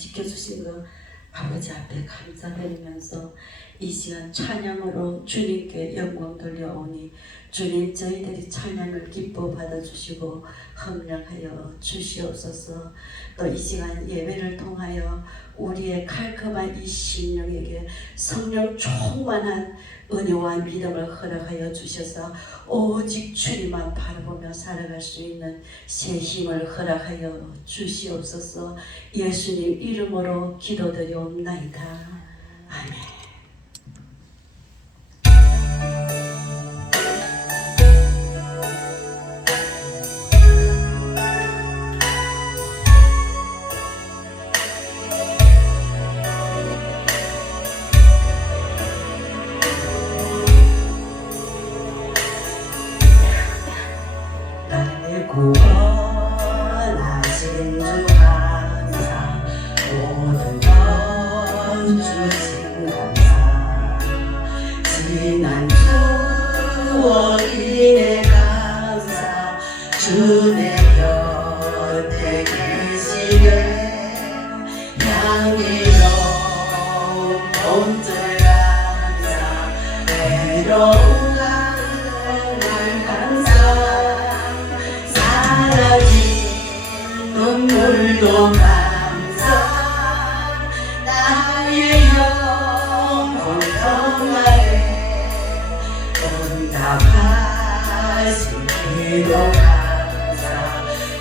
지켜주신 것 아버지 앞에 감사드리면서 이 시간 찬양으로 주님께 영광 돌려오니 주님 저희들이 찬양을 기뻐 받아주시고 헌령하여 주시옵소서. 또 이 시간 예배를 통하여 우리의 칼끔한 이 심령에게 성령 충만한 은혜와 믿음을 허락하여 주셔서 오직 주님만 바라보며 살아갈 수 있는 새 힘을 허락하여 주시옵소서. 예수님 이름으로 기도드리옵나이다. 아멘. 구원하신 주 감사, 모든 것 주신 감사, 지난 추억이네 감사, 주 내 곁에 계시네 향기로운 봄들 감사, 외로운 가을 감사, 눈물도 감사, 나의 영혼 평화에 응답하신 기도 감사,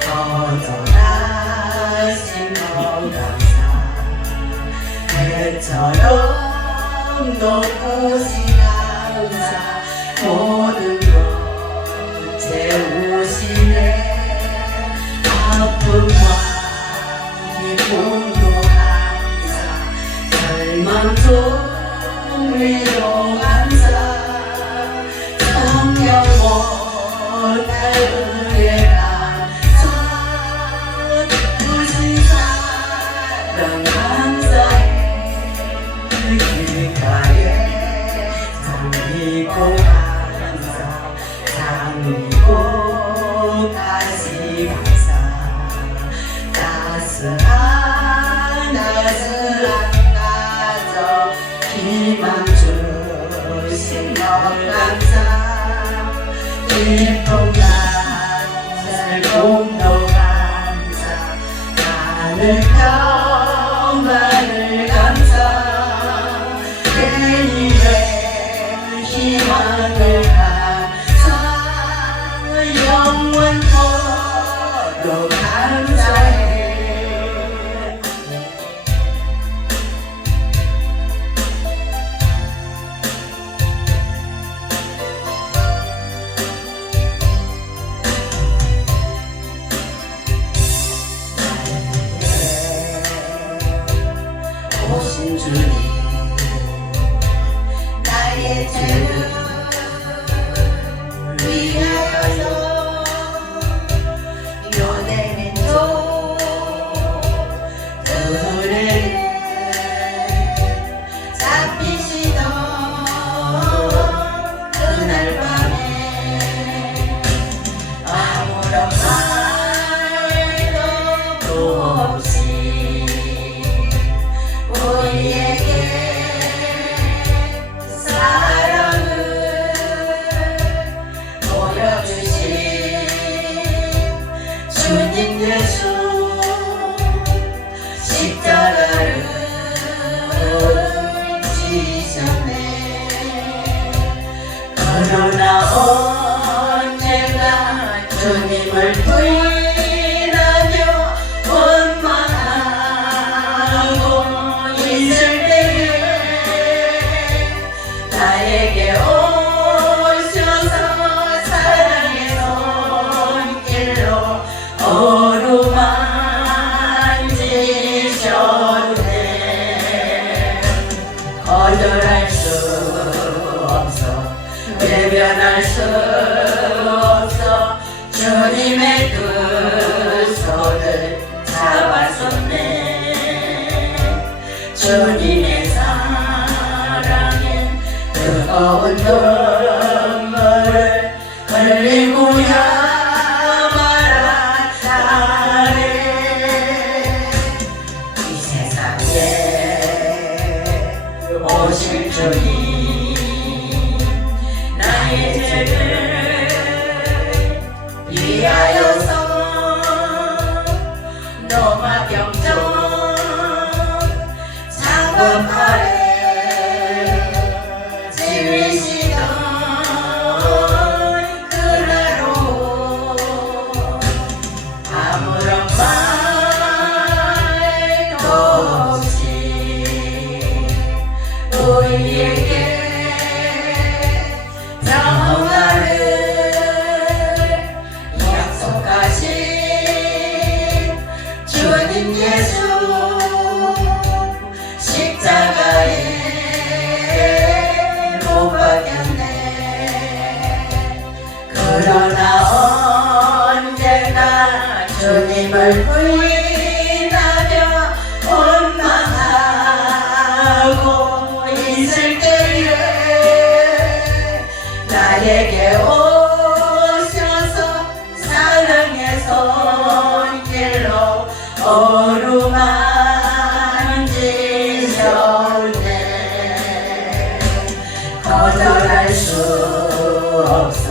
거절하신 것 감사, 해처럼 높으신 감사, 모든 것 채우시네 아픔과 기쁨도 감사, 절망 속위로 감사, 성령 못할 은혜 감사, 주신 사랑 감사해 길가에 잠기고 감사, 잠기고 다시 감사, 따스한 가정 희망 주신 것 감사, 기쁨 감사, 슬픔도 감사, 하늘 평안을 감사, 내일의 희망을 감사, 영원토록 감사해. 오신 주님 나의 죄를 위하여 요대민족 그들에게 잡히시던 그날 밤에 아무런 말도 없이 우리에게 사랑을 보여주신 주님 예수, 십자가를 지셨네. 그러나 언젠가 주님을 부인하며 원망하고 있을 때에 나에게 오셔서 사랑의 손길로 어루만지셨네. 거절할 수 없어, 외면할 수 없어, 주님의 그 손을 잡았었네. 주님의 사랑엔 뜨거운 눈물을 흘리고야 말았다네. 이 세상에 오실 주님 나의 죄를 위하여서 노마병정 작업 아래 지으시던 그날로 아무런 말도 없이 우리에게 평화를 약속하신 주님 예수 십자가에 못 박혔네. 그러나 언젠가 주님을 부인하며 원망하고 있을 때에 나에게 오셔서 사랑의 손길로 어루만지셨네. 거절할 수 없어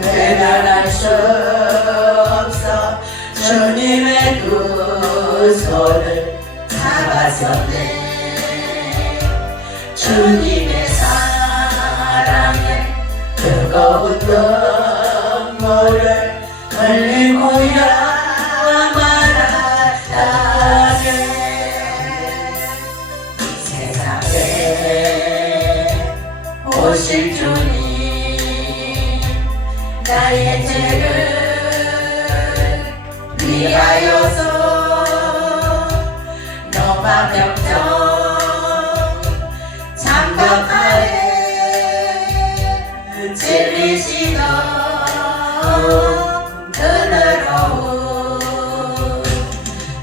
외면할 수 없어 주님의 두 손을 잡았었네. 주님의 사랑에 뜨거운 눈물을 흘리고야 말았다네. 세상에 오실 주님 나의 죄를 위하여서 노마병정 장벽 아래 찔리시던 그날로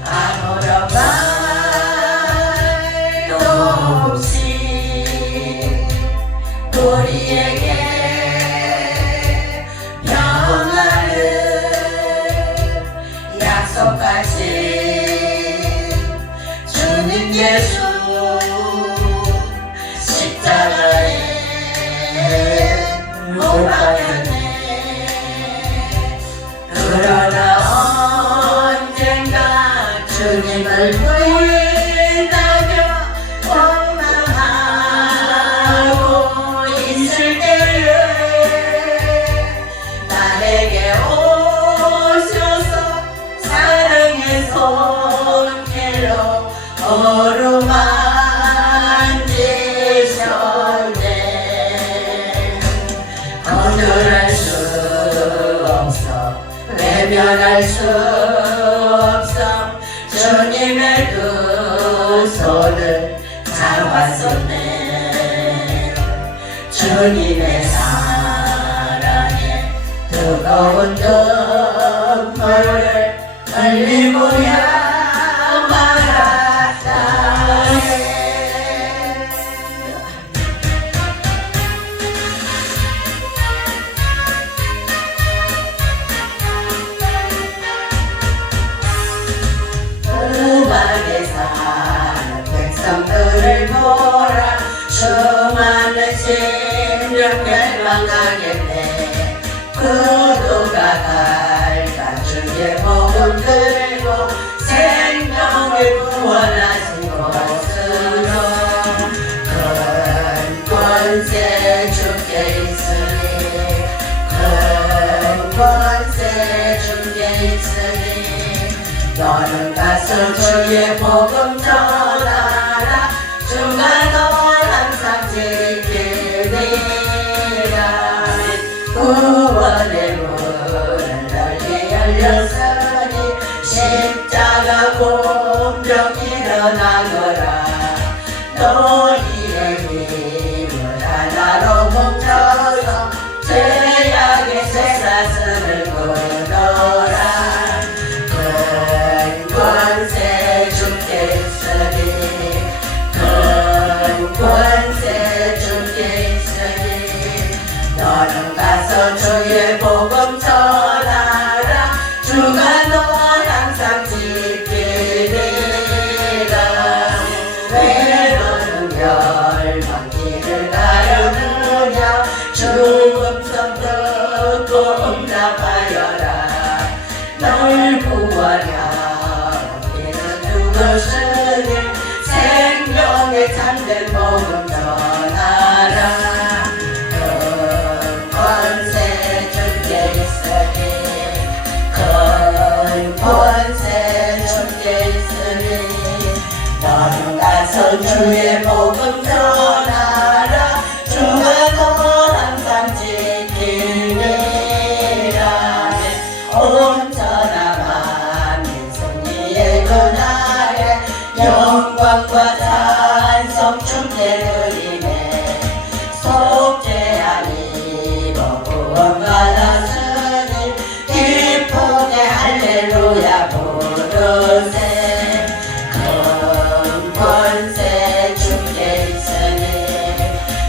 아무런 말도 없이 우리에게 평화를 약속하신 주님 예수 십자가에 못 박혔네. 그러나 언젠가 주님을 부인하며 원망하고 있을 때에 나에게 오셔서 사랑의 손길로 어루만지셨네. 거절할 수 없어 외면할 수 없어 주님의 두 손을 잡았었네. 주님의 사랑에 뜨거운 눈물을 흘리고야 말았다네. 음악에 사는 백성들을 보라. 수많은 심령 멸망하겠네. 구두가 갈까 주의 복음 들고 생명을 구원하신 곳으로 큰 권세 주께 있으니 큰 권세 주께 있으니 너는 가서 주의 복음 전하라. 주가 널 항상 지키리라. 구원의 문을 널리 열렸으니 십자가 공적 일어나거라. 너희의 힘을 하나로 뭉쳐서 죄악의 쇠사슬을 끊어라. 큰 권세 주께 있으니 큰 권세 주께 있으니 너는 가서 주의 복음 전하라. 주가 너 항상 지키리라. 주의 참된 복음 전하라. 큰 권세 주께 있으니 큰 권세 주께 있으니 너는 가서 주의 복음 전하라. 주가 널 항상 지키리라. 온전한 만민 승리의 그날에 영광과 찬송 주께 드리네. 속죄하니 구원 받았으니 기쁘게 할렐루야 부르세. 큰 권세 주께 있으니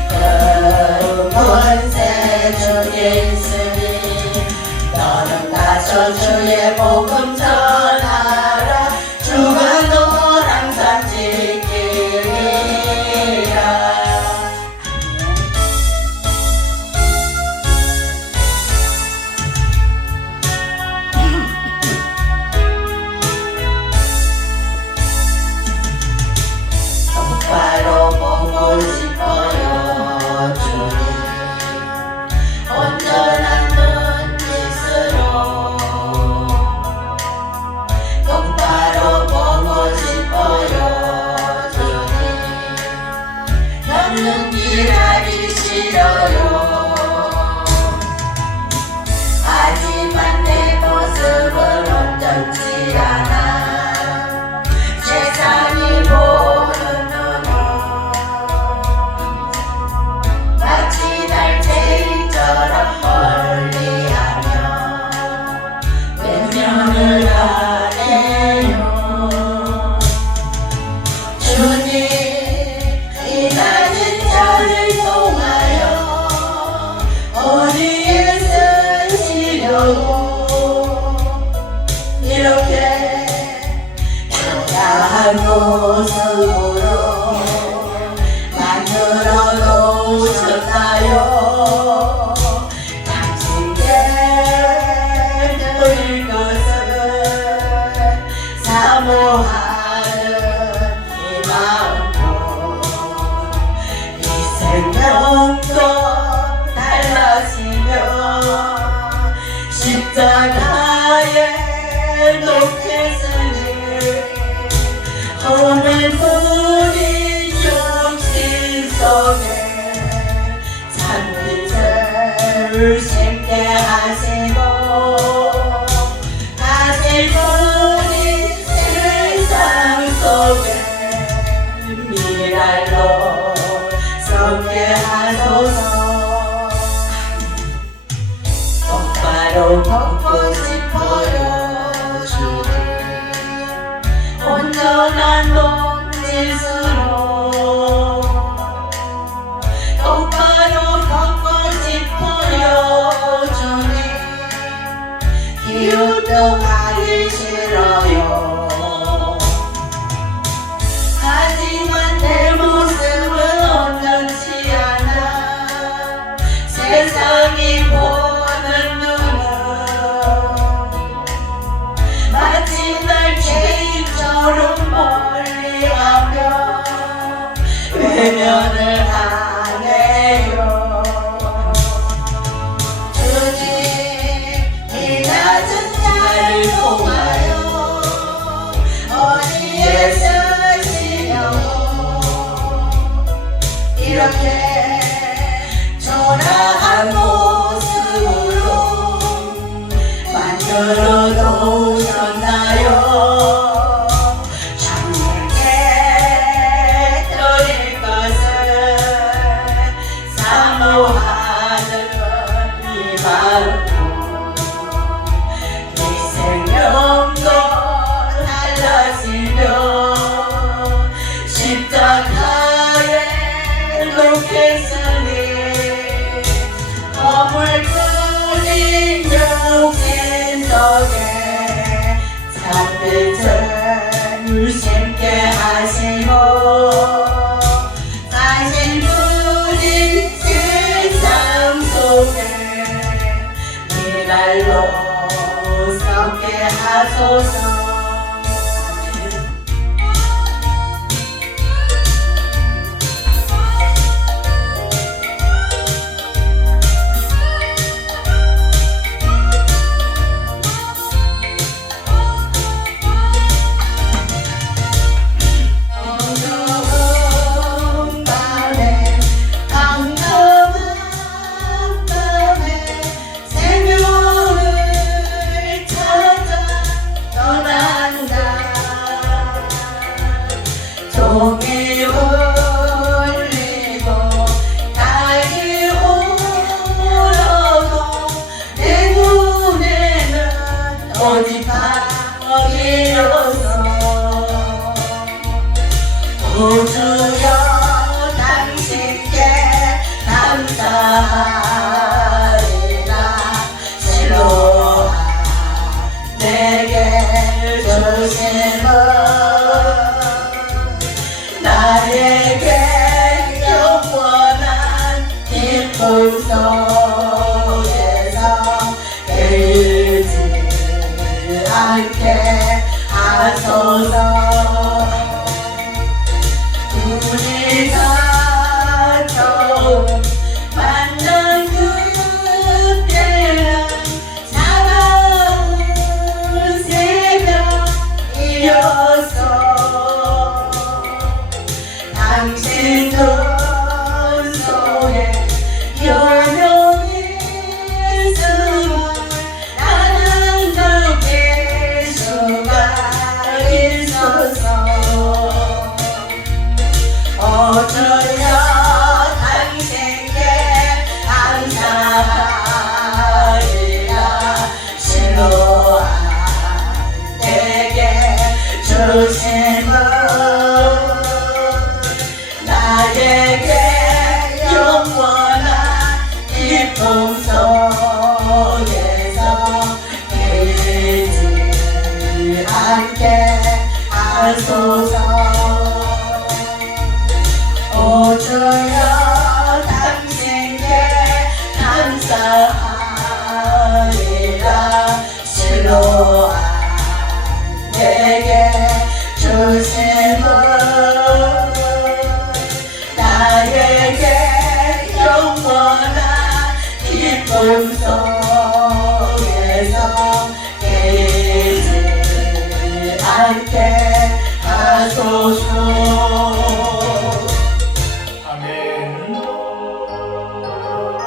큰 권세 주께 있으니 너는 가서 주의 복음 전하라. 주가 널 항상 지키리라. 똑바로 보고 싶어요 주님. 온전한 눈빛으로 똑바로 보고 싶어요 주님. 너는 일하기 싫어요. 하지만 내 모습은 온전치 않아. 세상이 보는 눈은 마치 날 죄인처럼 멀리하며 외면을 하네요. 주님 이 낮은 자를 통하여 어디에 쓰시려고 이렇게 초라한 모습으로 만들어 놓으셨나요? 당신께 드릴 것은 사모하는 이 마음뿐. 이 생명도 달라지며 십자가에 놓겠으니 허물 뿌린 육신 속에 산빛을 심게 하시고 다시 뿌린 세상 속에 미랄로 섞게 하소서. 똑바로 걷고 싶어요 주님. 온전한 몸짓으로 똑바로 걷고 싶어요 주님. 기웃동하기 싫어요. 하지만 내 모습은 온전치 않아. 세상이 보는 눈은 마치 날 죄인처럼 멀리하며 외면을 하네요. 주님 이 낮은 자를 통하여 어디에 쓰시려고 이렇게 초라한 모습으로 만들어 놓으셨나요? 주님께 드릴 것은 사모하는 이 마음뿐. 이 생명도 달라지며 십자가에 놓겠으니 허물 뿌린 육신 속에 종이 울리고 달이 울어도 내 눈에는 오직 밤이었어. 오 주여 당신께 감사하리라. 실로아 내게 주심은 나에게 영원한 기쁨 속에서 깨지 않게 하소서. 우리가 처음 만난 그때는 차가운 새벽이었어. 당신 눈 속에 여명이 숨을 나는 느낄 수가 있었어. 어쩌려 당신께 감사하리라. 실로아 내게 주심은 나에게 영원한 기쁨 속에서 깨지 않게 하소서. 오 주여 당신께 감사하리라. 실로아 내게 주심은 나에게 영원한 기쁨 속에서 깨지 않게 하소서. 아멘.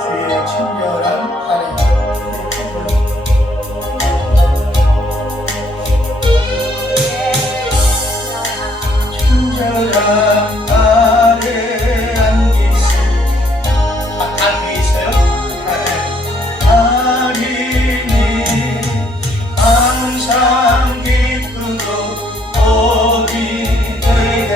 주의 친절한 사랑. 친절한 나를 안기시. 안기 있어요? 아리니 항상 기쁘고 어디 내가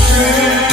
주의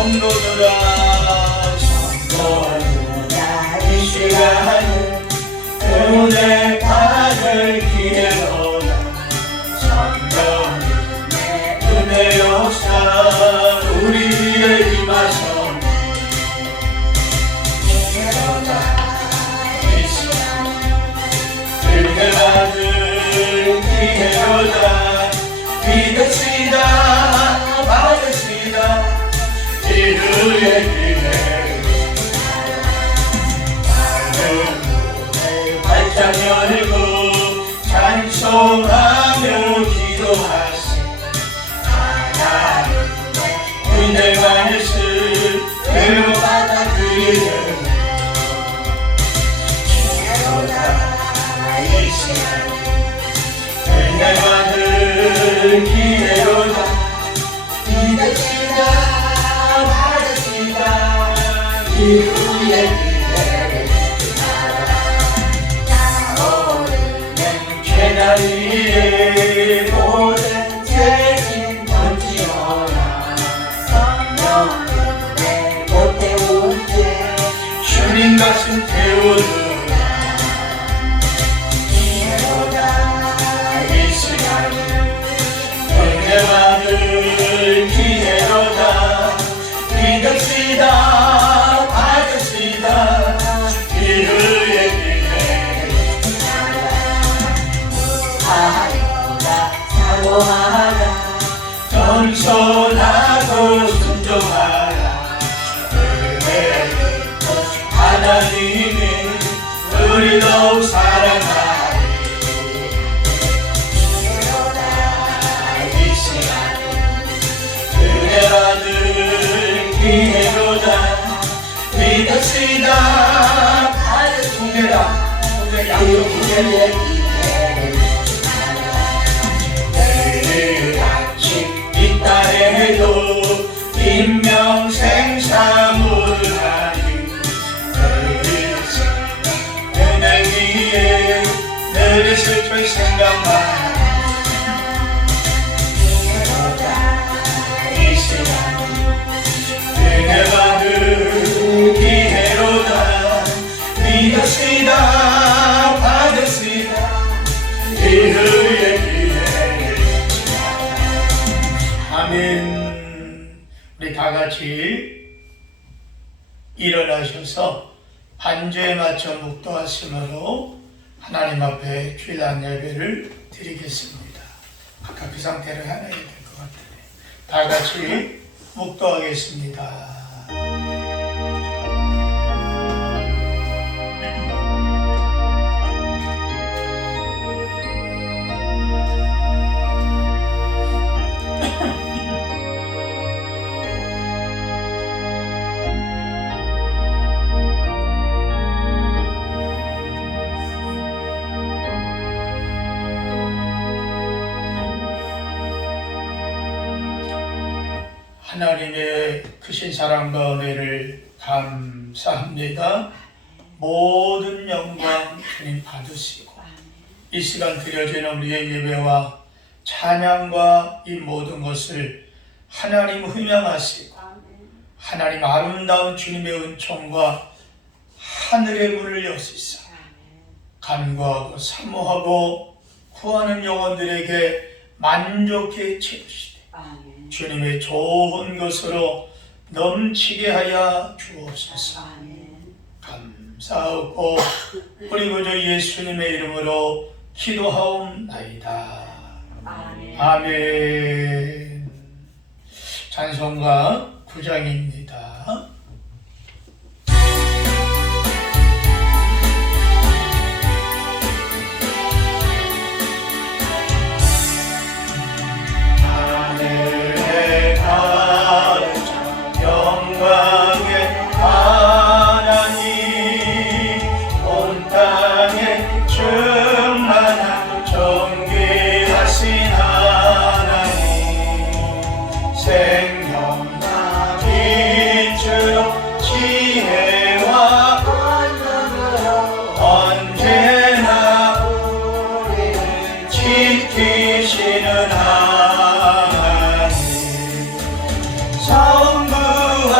성도들아 이 시간은 은혜 받을 기회로다. 성령의 은혜 역사 우리 위에 임하소서. 이 시간은 은혜 받을 기회로다. 믿읍시다 받읍시다 이후의 기회. 활짝 열고 찬송하며 기도하시. 하나님의 은혜 말씀 배워 받아들이는 이 시간 은혜 받을 기회로다. 믿읍시다 받읍시다 이후의 기회를 나오는 계단 위에 모든 책임 던지어라. 성령의 못 태운 죄 주님 가슴 태우는 은혜 받을 기회로다. 믿읍시다 받읍시다 이후의 기회. 하하라 사모하라 겸손하고 순종하라. 은혜 하나님이 우리 더욱 사랑하라. 은혜 받을 기회로다. 믿읍시다 받으시라. 이후의 내일 아침 이 땅에도 인명생사물하니 은혜 위에 늘 슬픈 생각만 은혜 받을 기회로다. 믿읍시다 받읍시다 이후의 기회. 아멘. 우리 다같이 일어나셔서 반주에 맞춰 묵도하심으로 하나님 앞에 주일날 예배를 드리겠습니다. 아까 그 상태로 해야 될 것 같으네. 다같이 묵도하겠습니다. 하나님의 크신 사랑과 은혜를 감사합니다. 모든 영광 주님 받으시고 이 시간 드려지는 우리의 예배와 찬양과 이 모든 것을 하나님 흠양하시고 하나님 아름다운 주님의 은총과 하늘의 문을 여시사 간구하고 사모하고 구하는 영혼들에게 만족해 채우시되 주님의 좋은 것으로 넘치게 하여 주옵소서. 감사하고 우리 구주 예수님의 이름으로 기도하옵나이다. 아멘. 찬송가 9장입니다. 영광의 하나님 온 땅에 충만한 존귀하신 하나님 생명과 빛으로 지혜와 언제나 우리를 지키시는 하나님 성부하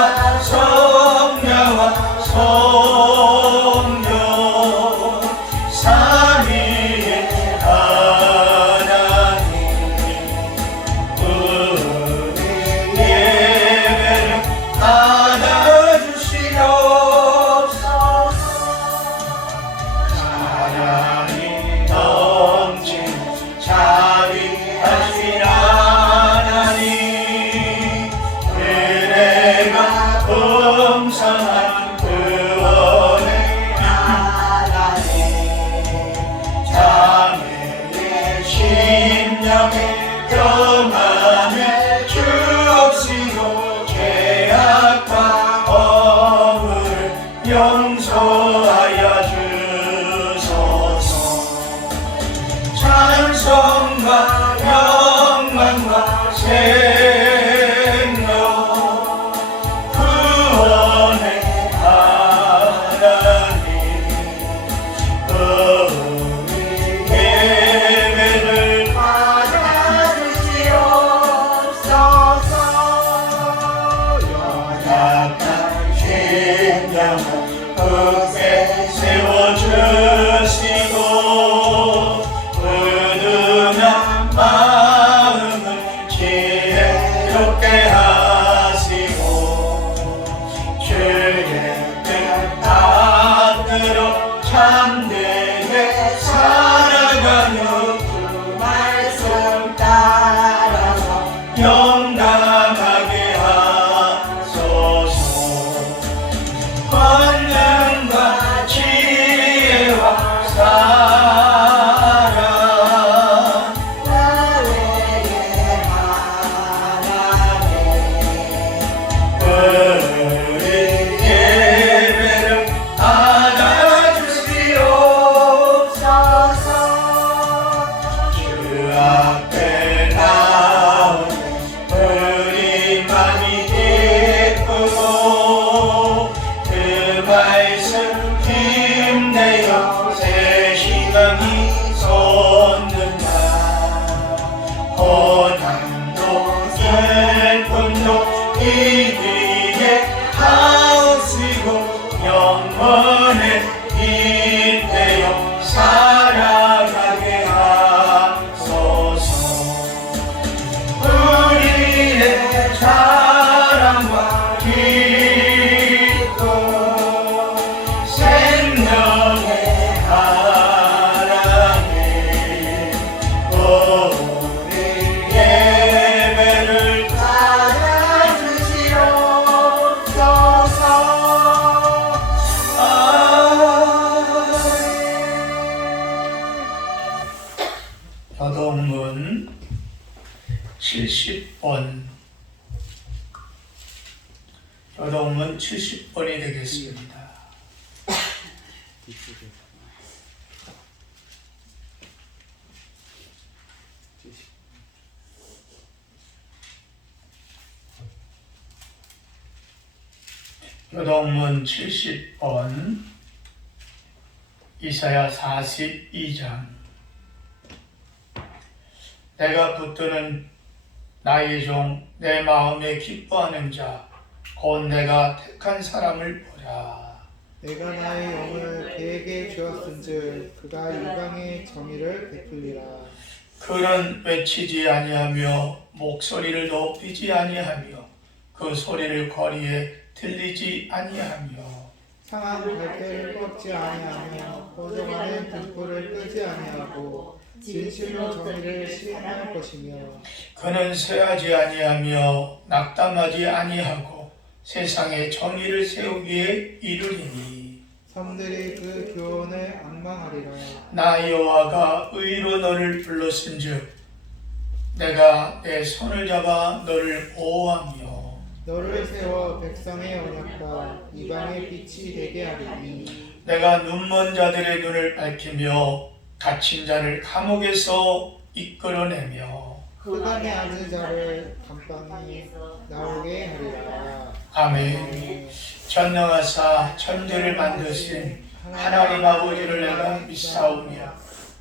평안을 주옵시고 죄악과 허물을 용서하여 주소서. 찬송과 영광과 생명 구원의 하나님 우리 예배를 받아주시옵소서. 연약한 심령을 굳게 세워주시고 은은한 마음을 지혜롭게 하시고 주의 뜻 받들어 참되게 살아가는 주 말씀 따라서 영감하게 하소서. 권능과 지혜와 사랑 나에게 하나님 우리 예배를 받아주시옵소서. 주 앞에 나오네 우리 맘이 기쁘고 그 말씀 힘내어 새 시간이 솟는다. 고난도 슬픔도 이기게 하시고 영원에 잇대어 살아가게 하소서. 우리의 사랑과 기쁨 생명의 하나님 우리 예배를 받아주시옵소서. 교동문 70번 교동문 70번이 되겠습니다. 교동문 70번 이사야 42장. 내가 붙드는 나의 종 내 마음에 기뻐하는 자 곧 내가 택한 사람을 보라. 내가 나의 영을 그에게 주었은즉 그가 유방의 정의를 베풀리라. 그는 외치지 아니하며 목소리를 높이지 아니하며 그 소리를 거리에 들리지 아니하며 상한 갈대를 꺾지 아니하며 호정하는 등불을 끄지 아니하고 진실로 정의를 시행할 것이며 그는 쇠하지 아니하며 낙담하지 아니하고 세상에 정의를 세우기에 이르리니 섬들이 그 교훈을 앙망하리라. 나 여호와가 의로 너를 불렀은즉 내가 내 손을 잡아 너를 보호하며 너를 세워 백성의 언약과 이방의 빛이 되게 하리니 내가 눈먼 자들의 눈을 밝히며 갇힌 자를 감옥에서 이끌어내며 흑암에 앉은 자를 감방에 나오게 하리라. 아멘. 전능하사 천지를 만드신 하나님 아버지를 내가 믿사오며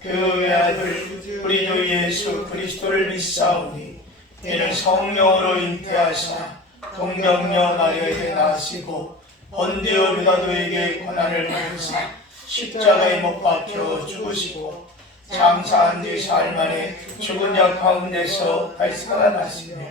그 외아들 우리 주 예수 그리스도를 믿사오니 이는 성령으로 잉태하사 동정녀 마리아에게 나시고 본디오 빌라도에게 고난을 받으사 십자가에 못 박혀 죽으시고 장사한 뒤 사흘 만에 죽은 자 가운데서 다시 살아나시며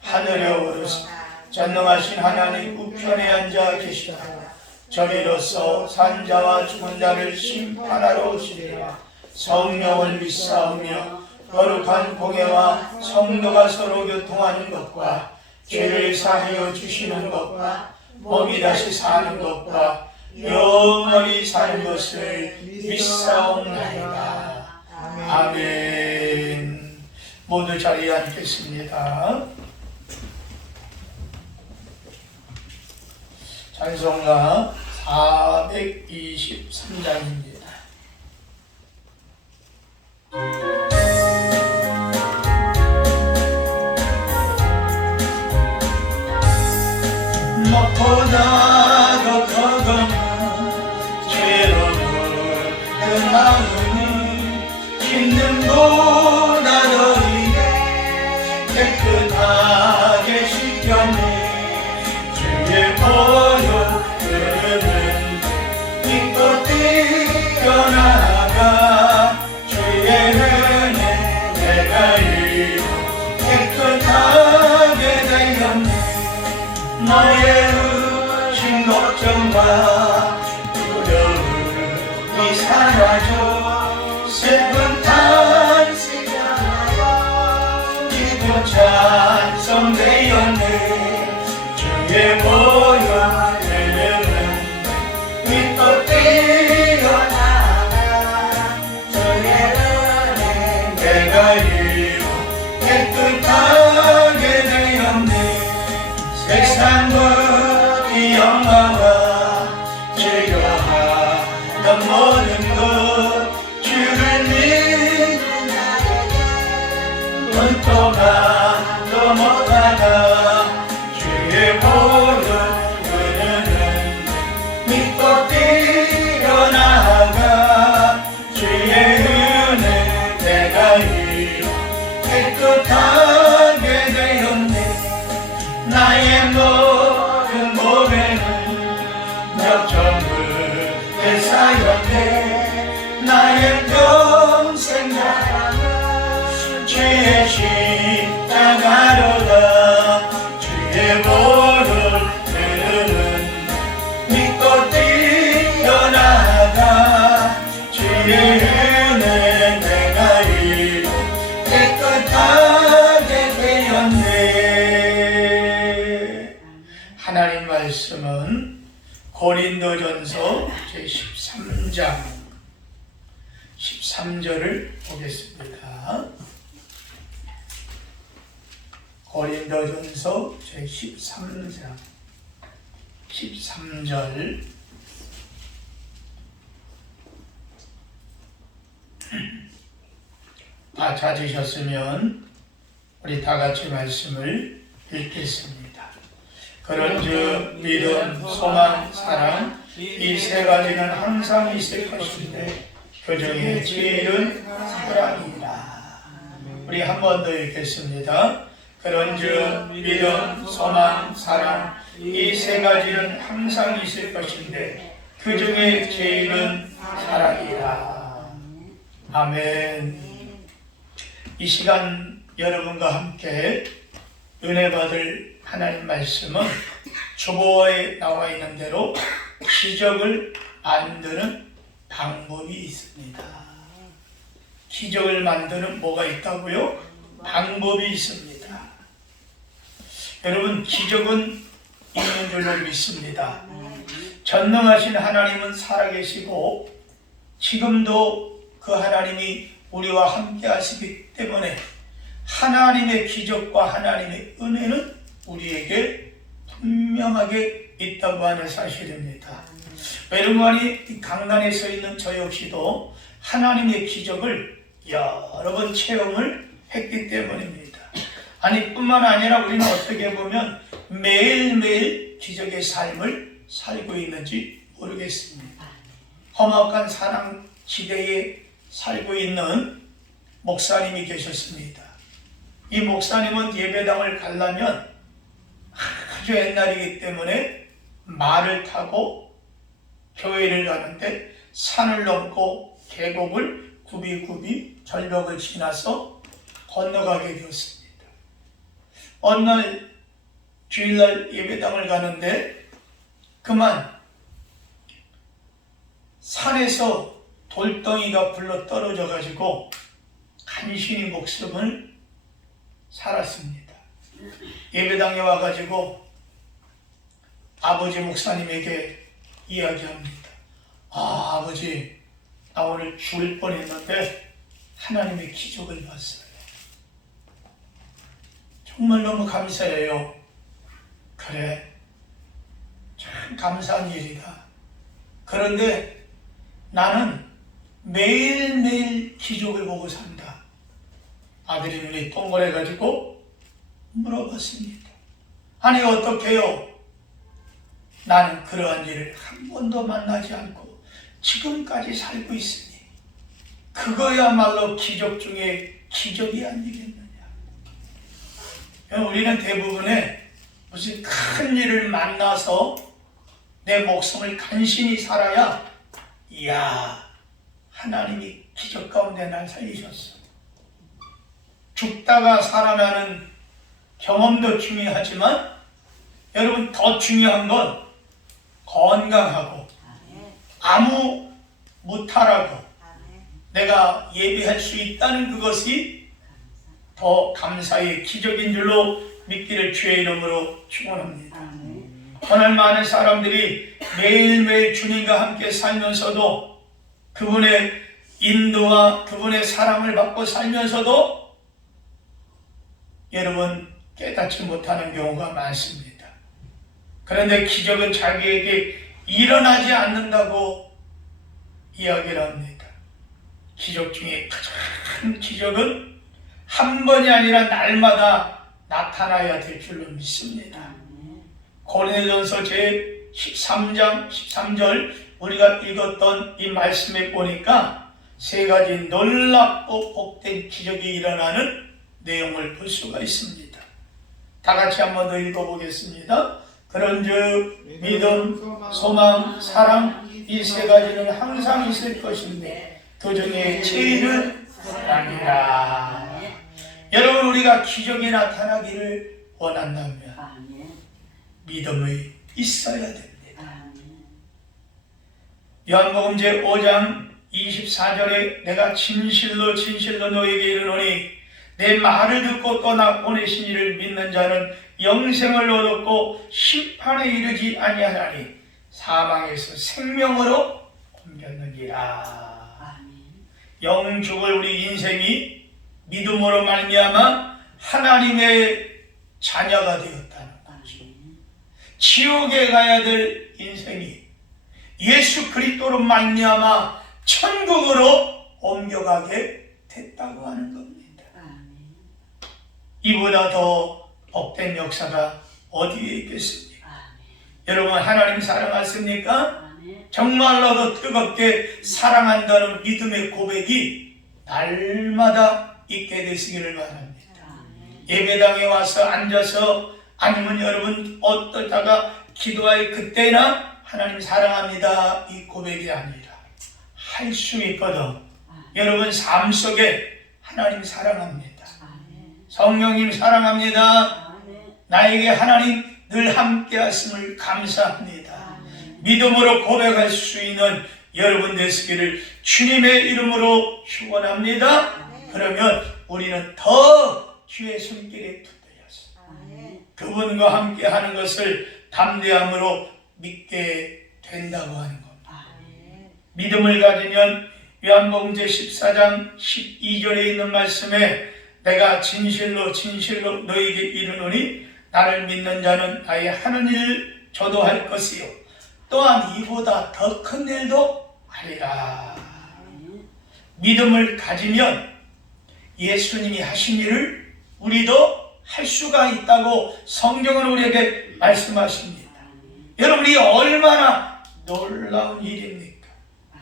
하늘에 오르사 전능하신 하나님 우편에 앉아 계시다가 저리로서 산자와 죽은 자를 심판하러 오시리라. 성령을 믿사오며 거룩한 공예와 성도가 서로 교통하는 것과 죄를 사하여 주시는 것과 몸이 다시 사는 것과 영원히 사는 것을 믿사옵나이다. 아멘. 모두 자리에 앉겠습니다. 찬송가 423장입니다. 무엇보다도 더 강한 죄로 물든 마음이 힘듦보다 더 깨끗하게 씻겼네. 주의 보혈 흐르는 믿고 뛰어나가 주의 은혜 내가 이루 깨끗하게 되었네. 너의 의심 걱정과 두려움이 사라져 슬픈 탄식하여 기쁜 찬송되었네. 주의 보혈 흐르는 믿고 뛰어나가 주의 은혜 내가 이루 깨끗하게 되었네. 세상 모든 영광과 즐거워하던 모든 것 주를 믿는 나에게 온통하도 못하다. 주의 보혈 흐르는 믿고 뛰어나가 주의 은혜 내가 이루 깨끗하게 되었네. 나의 모든 고백은 역전을 쌓였네. 나의 평생 사랑은 주의 십자가로다. 주의 보혈 흐르는 믿고 뛰어나가 주의 은혜 내가 이루 깨끗하게 되었네. 하나님 말씀은 고린도전서 제13장 13절을 보겠습니다. 고린도전서 제13장 13절 다 찾으셨으면 우리 다 같이 말씀을 읽겠습니다. 그런즉 믿음, 소망, 사랑 이 세 가지는 항상 있을 것인데 그 중에 제일은 사랑이라. 우리 한 번 더 읽겠습니다. 그런즉 믿음, 소망, 사랑 이 세 가지는 항상 있을 것인데 그 중에 제일은 사랑이라. 아멘. 이 시간 여러분과 함께 은혜 받을 하나님 말씀은 주보에 나와 있는 대로 기적을 만드는 방법이 있습니다. 기적을 만드는 뭐가 있다고요? 방법이 있습니다. 여러분, 기적은 있는 줄로 믿습니다. 전능하신 하나님은 살아계시고 지금도 그 하나님이 우리와 함께 하시기 때문에 하나님의 기적과 하나님의 은혜는 우리에게 분명하게 있다고 하는 사실입니다. 여러분이 강단에 서 있는 저 역시도 하나님의 기적을 여러 번 체험을 했기 때문입니다. 아니 뿐만 아니라 우리는 어떻게 보면 매일매일 기적의 삶을 살고 있는지 모르겠습니다. 험악한 사랑지대에 살고 있는 목사님이 계셨습니다. 이 목사님은 예배당을 가려면 아주 옛날이기 때문에 말을 타고 교회를 가는데 산을 넘고 계곡을 굽이굽이 절벽을 지나서 건너가게 되었습니다. 어느 날 주일날 예배당을 가는데 그만 산에서 돌덩이가 불러 떨어져 가지고 간신히 목숨을 살았습니다. 예배당에 와가지고 아버지 목사님에게 이야기합니다. 아버지, 나 오늘 죽을 뻔했는데 하나님의 기적을 봤어요. 정말 너무 감사해요. 그래, 참 감사한 일이다. 그런데 나는 매일매일 기적을 보고 산다. 아들이 눈이 동그래가지고 물어봤습니다. 아니 어떡해요? 나는 그러한 일을 한 번도 만나지 않고 지금까지 살고 있으니 그거야말로 기적 중에 기적이 아니겠느냐. 우리는 대부분의 무슨 큰 일을 만나서 내 목숨을 간신히 살아야 이야, 하나님이 기적 가운데 날 살리셨어. 죽다가 살아나는 경험도 중요하지만 여러분, 더 중요한 건 건강하고 아무 무탈하고 내가 예배할 수 있다는 그것이 더 감사의 기적인 줄로 믿기를 주의 이름으로 축원합니다. 오늘 많은 사람들이 매일매일 주님과 함께 살면서도 그분의 인도와 그분의 사랑을 받고 살면서도 여러분 깨닫지 못하는 경우가 많습니다. 그런데 기적은 자기에게 일어나지 않는다고 이야기를 합니다. 기적 중에 가장 기적은 한 번이 아니라 날마다 나타나야 될 줄로 믿습니다. 고린도전서 제13장 13절 우리가 읽었던 이 말씀에 보니까 세 가지 놀랍고 복된 기적이 일어나는 내용을 볼 수가 있습니다. 다 같이 한 번 더 읽어보겠습니다. 그런즉 믿음, 소망, 사랑 이 세 가지는 항상 있을 것인데 그 중에 제일은 사랑이라. 여러분, 우리가 기적이 나타나기를 원한다면 믿음이 있어야 됩니다. 요한복음 제5장 24절에 내가 진실로 진실로 너에게 이르노니 내 말을 듣고 또 나 보내신 이를 믿는 자는 영생을 얻었고 심판에 이르지 아니하나니 사망에서 생명으로 옮겼느니라. 영죽을 우리 인생이 믿음으로 말미암아 하나님의 자녀가 되었다는 거죠. 지옥에 가야 될 인생이 예수 그리스도로 말미암아 천국으로 옮겨가게 됐다고 하는 겁니다. 이보다 더 복된 역사가 어디에 있겠습니까? 여러분, 하나님 사랑하십니까? 정말로도 뜨겁게 사랑한다는 믿음의 고백이 날마다 있게 되시기를 바랍니다. 예배당에 와서 앉아서 아니면 여러분 어떠다가 기도할 그때나 하나님 사랑합니다 이 고백이 아니라 할 수 있거든. 여러분 삶 속에 하나님 사랑합니다. 성령님 사랑합니다. 나에게 하나님 늘 함께 하심을 감사합니다. 믿음으로 고백할 수 있는 여러분 되시기를 주님의 이름으로 축원합니다. 그러면 우리는 더 주의 손길에 붙들려서 그분과 함께 하는 것을 담대함으로 믿게 된다고 하는 겁니다. 믿음을 가지면 요한복음 제14장 12절에 있는 말씀에 내가 진실로 진실로 너에게 이르노니 나를 믿는 자는 나의 하는 일을 저도 할 것이요 또한 이보다 더 큰 일도 하리라. 믿음을 가지면 예수님이 하신 일을 우리도 할 수가 있다고 성경은 우리에게 말씀하십니다. 여러분이 얼마나 놀라운 일입니까?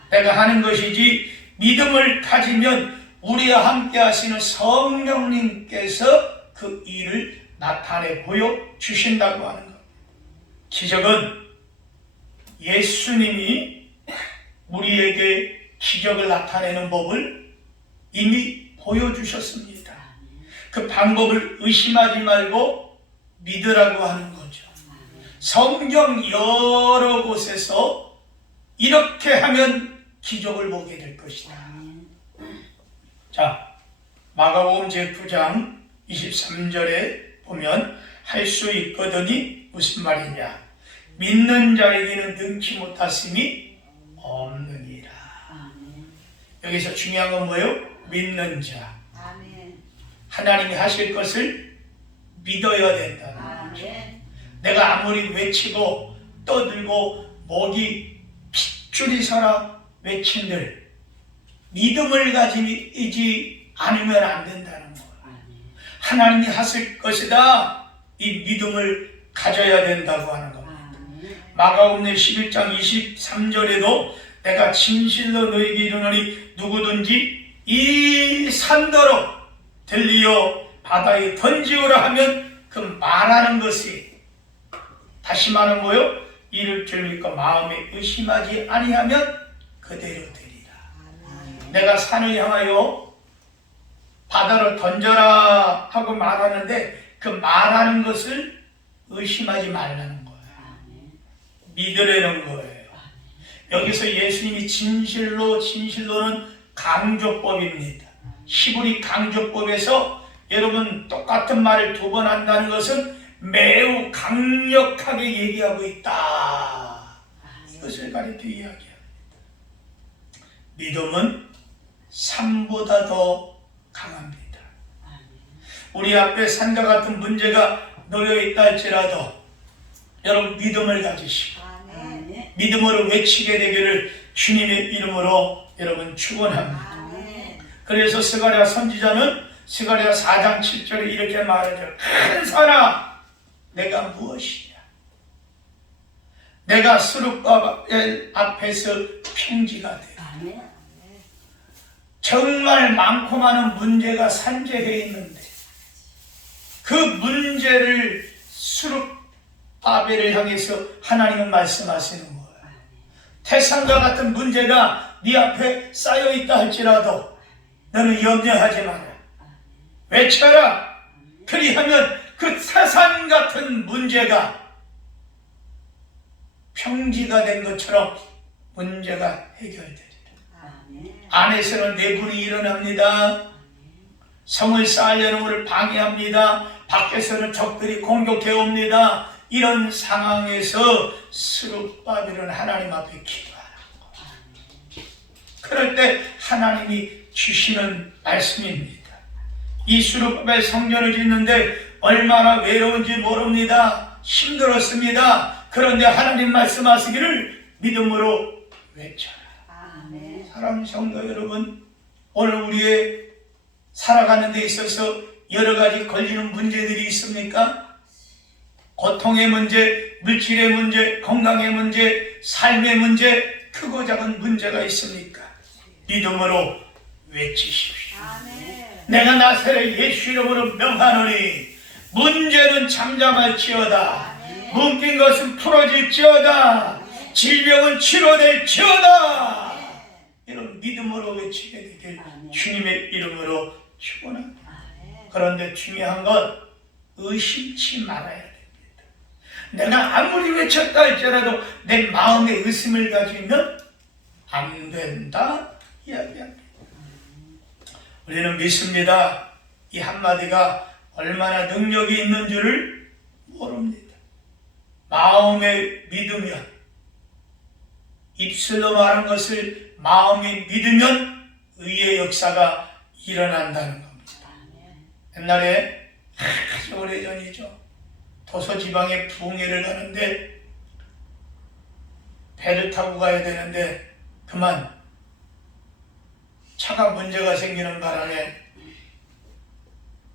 내가 하는 것이지 믿음을 가지면 우리와 함께 하시는 성령님께서 그 일을 나타내 보여주신다고 하는 것. 기적은 예수님이 우리에게 기적을 나타내는 법을 이미 보여주셨습니다. 그 방법을 의심하지 말고 믿으라고 하는 거죠. 성경 여러 곳에서 이렇게 하면 기적을 보게 될 것이다. 자, 마가복음 제9장 23절에 보면 할 수 있거든이 무슨 말이냐? 믿는 자에게는 능치 못하심이 없느니라. 여기서 중요한 건 뭐예요? 믿는 자. 하나님이 하실 것을 믿어야 된다. 아멘. 내가 아무리 외치고 떠들고 목이 핏줄이 서라 외친들 믿음을 가지지 않으면 안 된다는 거예요. 하나님이 하실 것이다. 이 믿음을 가져야 된다고 하는 겁니다. 마가복음 11장 23절에도 내가 진실로 너에게 이르노니 누구든지 이 산더러 들리어 바다에 던지오라 하면 그 말하는 것이 다시 말하는 거요. 이를 줄 믿고 마음에 의심하지 아니하면 그대로 되리라. 내가 산을 향하여 바다로 던져라 하고 말하는데 그 말하는 것을 의심하지 말라는 거예요. 믿으라는 거예요. 여기서 예수님이 진실로는 강조법입니다. 히브리 강조법에서 여러분 똑같은 말을 두 번 한다는 것은 매우 강력하게 얘기하고 있다. 이것을 가리켜 이야기합니다. 믿음은 삶보다 더 강합니다. 우리 앞에 산과 같은 문제가 놓여 있다 할지라도 여러분 믿음을 가지시고 믿음으로 외치게 되기를 주님의 이름으로 여러분 축원합니다. 그래서 스가랴 선지자는 스가랴 4장 7절에 이렇게 말하죠. 큰 산아 내가 무엇이냐? 내가 스룹바벨 앞에서 평지가 되어 정말 많고 많은 문제가 산재해 있는데 그 문제를 스룹바벨을 향해서 하나님은 말씀하시는 거예요. 태산과 같은 문제가 네 앞에 쌓여 있다 할지라도 너는 염려하지 마라. 외쳐라. 그리하면 그 태산 같은 문제가 평지가 된 것처럼 문제가 해결되리라. 안에서는 내분이 일어납니다. 성을 쌓으려는 것을 방해합니다. 밖에서는 적들이 공격해 옵니다. 이런 상황에서 스룹바벨은 하나님 앞에 기도하는 거예요. 그럴 때 하나님이 주시는 말씀입니다. 이 스룹바벨 성전을 짓는데 얼마나 외로운지 모릅니다. 힘들었습니다. 그런데 하나님 말씀하시기를 믿음으로 외쳐라. 사랑하는 성도 여러분, 오늘 우리의 살아가는 데 있어서 여러 가지 걸리는 문제들이 있습니까? 고통의 문제, 물질의 문제, 건강의 문제, 삶의 문제, 크고 작은 문제가 있습니까? 믿음으로 외치십시오. 내가 나사렛 예수 이름으로 명하노니 문제는 잠잠할지어다. 묶인 것은 풀어질지어다. 질병은 치료될지어다. 이런 믿음으로 외치게 되길 주님의 이름으로 축원합니다. 그런데 중요한 건 의심치 말아야 됩니다. 내가 아무리 외쳤다 할지라도 내 마음에 의심을 가지면 안 된다 이야기합니다. 우리는 믿습니다. 이 한마디가 얼마나 능력이 있는 줄을 모릅니다. 마음에 믿으면, 입술로 말한 것을 마음에 믿으면 의의 역사가 일어난다는 겁니다. 옛날에 아주 오래전이죠. 도서지방에 부흥회를 가는데 배를 타고 가야 되는데 그만 차가 문제가 생기는 바람에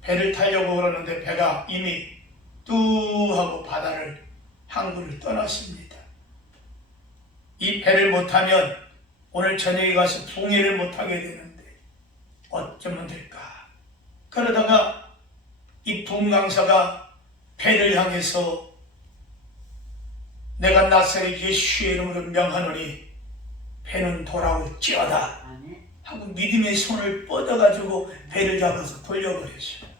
배를 타려고 그러는데 배가 이미 뚜 하고 바다를 항구를 떠났습니다. 이 배를 못 타면 오늘 저녁에 가서 부흥회를 못 하게 되는데 어쩌면 될까? 그러다가 이 부흥 강사가 배를 향해서 내가 나사렛 예수의 이름으로 명하노니 배는 돌아올지어다 하고 믿음의 손을 뻗어가지고 배를 잡아서 돌려버렸어요.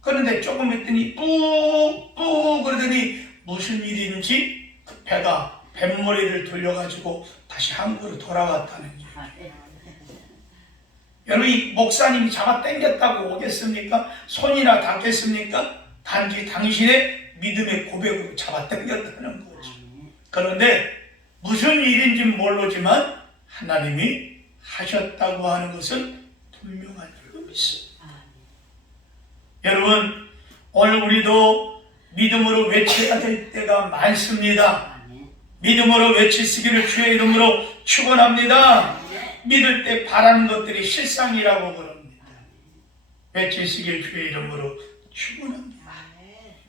그런데 조금 했더니 뿌뿌 그러더니 무슨 일인지 그 배가 뱃머리를 돌려가지고 다시 항구로 돌아왔다는 얘기예요. 여러분 이 목사님이 잡아 당겼다고 오겠습니까? 손이나 닿겠습니까? 단지 당신의 믿음의 고백으로 잡아 당겼다는 거죠. 그런데 무슨 일인지 모르지만 하나님이 하셨다고 하는 것은 분명한 줄로 믿습니다. 여러분 오늘 우리도 믿음으로 외쳐야 될 때가 많습니다. 믿음으로 외치시기를 주의 이름으로 축원합니다. 믿을 때 바라는 것들이 실상이라고 그럽니다. 외치시기를 주의 이름으로 축원합니다.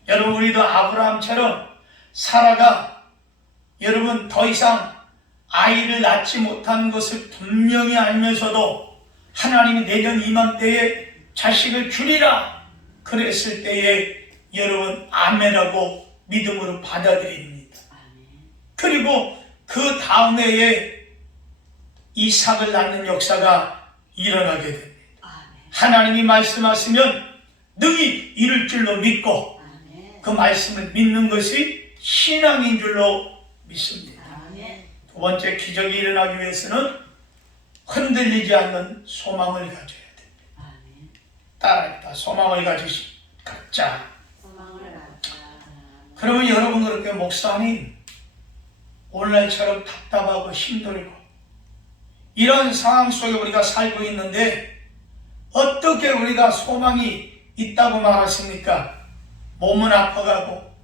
여러분, 우리도 아브라함처럼 사라가 여러분 더 이상 아이를 낳지 못한 것을 분명히 알면서도 하나님이 내년 이맘때에 자식을 주리라 그랬을 때에 여러분 아멘하고 믿음으로 받아들입니다. 그리고 그 다음 해에 이삭을 낳는 역사가 일어나게 됩니다. 하나님이 말씀하시면 능히 이룰 줄로 믿고 그 말씀을 믿는 것이 신앙인 줄로 믿습니다. 두 번째, 기적이 일어나기 위해서는 흔들리지 않는 소망을 가져야 됩니다. 따라합니다. 소망을 갖자. 그러면 여러분, 그렇게 목사님 오늘날처럼 답답하고 힘들고 이런 상황 속에 우리가 살고 있는데 어떻게 우리가 소망이 있다고 말하십니까? 몸은 아파가고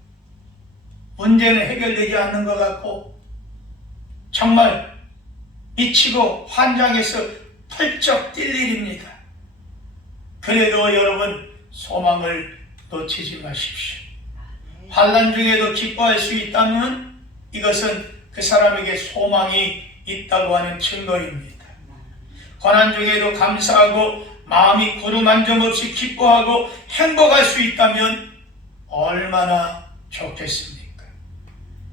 문제는 해결되지 않는 것 같고 정말 미치고 환장해서 펄쩍 뛸 일입니다. 그래도 여러분, 소망을 놓치지 마십시오. 환난 중에도 기뻐할 수 있다면 이것은 그 사람에게 소망이 있다고 하는 증거입니다. 고난 중에도 감사하고 마음이 구름 한 점 없이 기뻐하고 행복할 수 있다면 얼마나 좋겠습니까?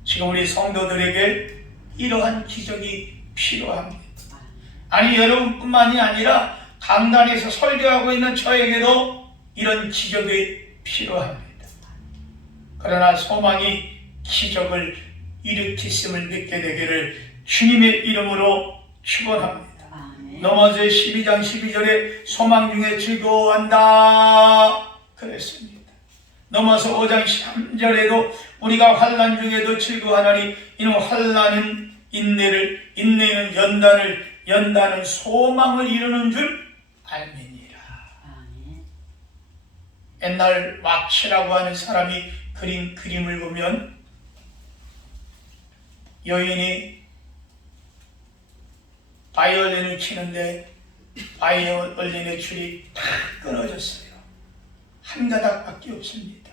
지금 우리 성도들에게 이러한 기적이 필요합니다. 아니, 여러분뿐만이 아니라 강단에서 설교하고 있는 저에게도 이런 기적이 필요합니다. 그러나 소망이 기적을 일으키심을 믿게 되기를 주님의 이름으로 축원합니다. 로마서 12장 12절에 소망 중에 즐거워한다 그랬습니다. 로마서 5장 3절에도 우리가 환난 중에도 즐거워하나니 이는 환난은 인내를, 인내는 연단은 소망을 이루는 줄 알미니라. 옛날 왁치라고 하는 사람이 그린 그림을 보면 여인이 바이올린을 치는데 바이올린의 줄이 다 끊어졌어요. 한 가닥밖에 없습니다.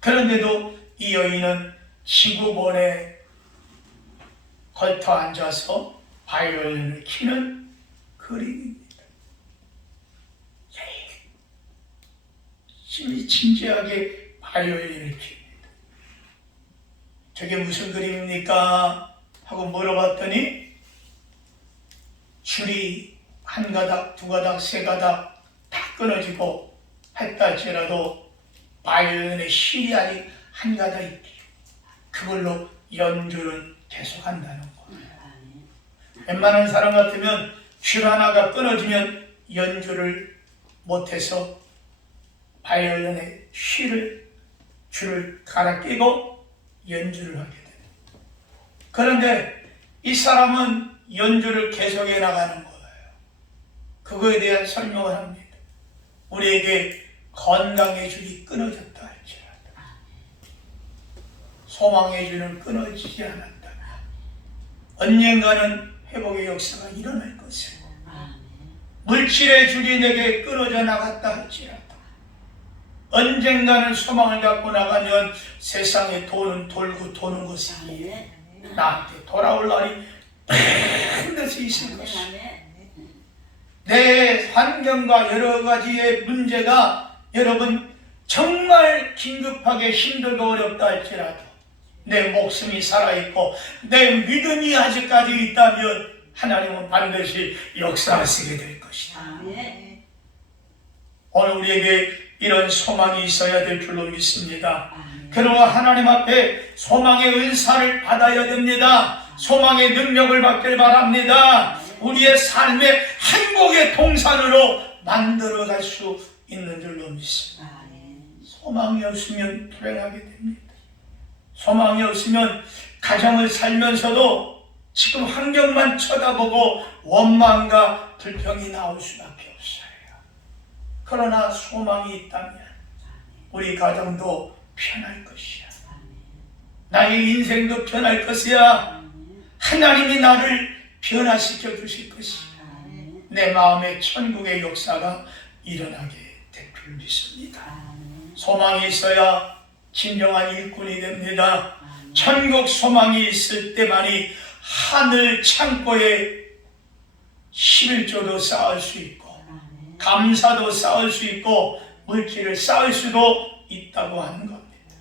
그런데도 이 여인은 지구본에 걸터 앉아서 바이올린을 치는 그림입니다. 열심히 진지하게 바이올린을 칩니다. 저게 무슨 그림입니까? 하고 물어봤더니 줄이 한 가닥, 두 가닥, 세 가닥 다 끊어지고 했다 할지라도 바이올린의 실이 아직 한 가닥 있고 그걸로 연주를 계속한다는 거예요. 웬만한 사람 같으면 줄 하나가 끊어지면 연주를 못해서 바이올린의 줄을 갈아 끼고 연주를 하게 돼요. 그런데 이 사람은 연주를 계속해 나가는 거예요. 그거에 대한 설명을 합니다. 우리에게 건강의 줄이 끊어졌다 할지라도 소망의 줄은 끊어지지 않았다. 언젠가는 회복의 역사가 일어날 것이고 물질의 줄이 내게 끊어져 나갔다 할지라도 언젠가는 소망을 갖고 나가면 세상에 돈은 돌고 도는 것이 나한테 돌아올 날이 반드시 있을 것이다. 내 환경과 여러 가지의 문제가 여러분 정말 긴급하게 힘들고 어렵다 할지라도 내 목숨이 살아있고 내 믿음이 아직까지 있다면 하나님은 반드시 역사하시게 될 것이다. 오늘 우리에게 이런 소망이 있어야 될 줄로 믿습니다. 그러나 하나님 앞에 소망의 은사를 받아야 됩니다. 소망의 능력을 받길 바랍니다. 우리의 삶의 행복의 동산으로 만들어갈 수 있는 줄로 믿습니다. 소망이 없으면 불행하게 됩니다. 소망이 없으면 가정을 살면서도 지금 환경만 쳐다보고 원망과 불평이 나올 수밖에 없어요. 그러나 소망이 있다면 우리 가정도 편할 것이야. 나의 인생도 편할 것이야. 하나님이 나를 변화시켜 주실 것이야. 내 마음에 천국의 역사가 일어나게 될 줄 믿습니다. 소망이 있어야 진정한 일꾼이 됩니다. 천국 소망이 있을 때만이 하늘 창고에 11조도 쌓을 수 있고 감사도 쌓을 수 있고 물질을 쌓을 수도 있다고 하는 겁니다.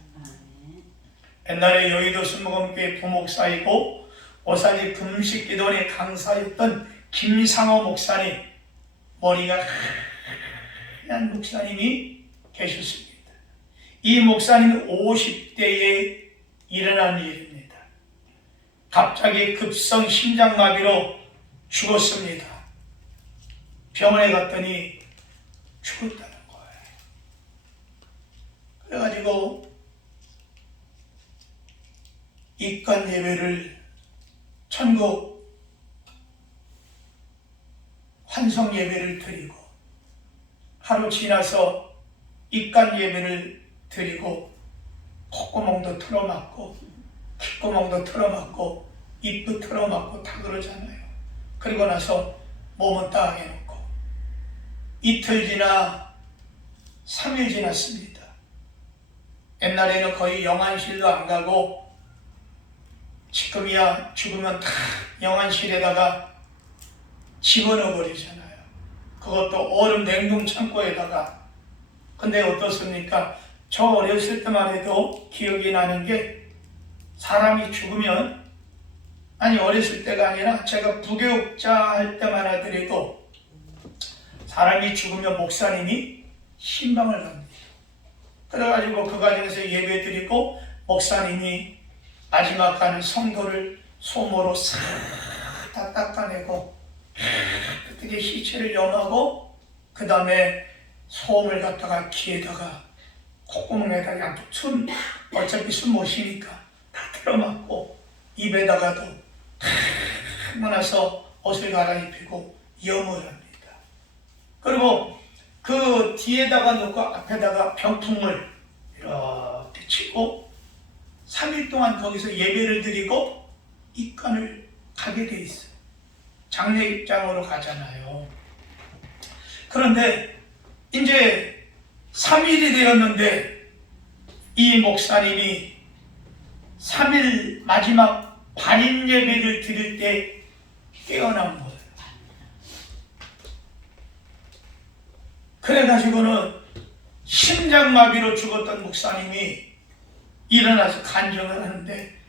옛날에 여의도 순복음교회 부목사이고 오사지 금식기도원의 강사였던 김상호 목사님, 머리가 하얀 목사님이 계셨습니다. 이 목사님이 50대에 일어난 일입니다. 갑자기 급성 심장마비로 죽었습니다. 병원에 갔더니 죽었다는 거예요. 그래가지고 입관 예배를 천국 환송 예배를 드리고 하루 지나서 입관 예배를 드리고 콧구멍도 틀어막고 귓구멍도 틀어막고 입도 틀어막고 다 그러잖아요. 그리고 나서 몸은 딱 해놓고 이틀 지나 3일 지났습니다. 옛날에는 거의 영안실도 안 가고 지금이야 죽으면 다 영안실에다가 집어넣어 버리잖아요. 그것도 얼음 냉동 창고에다가. 근데 어떻습니까? 저 어렸을 때만 해도 기억이 나는 게 사람이 죽으면, 아니 어렸을 때가 아니라 제가 부교육자 할 때만 하더라도 사람이 죽으면 목사님이 신방을 갑니다. 그래가지고 그 과정에서 예배 드리고 목사님이 마지막 가는 성도를 솜으로 싹 다 닦아내고 어떻게 시체를 염하고 그 다음에 소음을 갖다가 귀에다가 콧구멍에다가 양쪽 숨, 어차피 숨 못 쉬니까 다 틀어막고 입에다가도 하고 나서 옷을 갈아입히고 염을 합니다. 그리고 그 뒤에다가 놓고 앞에다가 병풍을 이렇게 치고 3일 동안 거기서 예배를 드리고 입관을 가게 돼 있어요. 장례 입장으로 가잖아요. 그런데 이제 3일이 되었는데 이 목사님이 3일 마지막 반인 예배를 드릴 때 깨어난 거예요. 그래가지고는 심장마비로 죽었던 목사님이 일어나서 간증을 하는데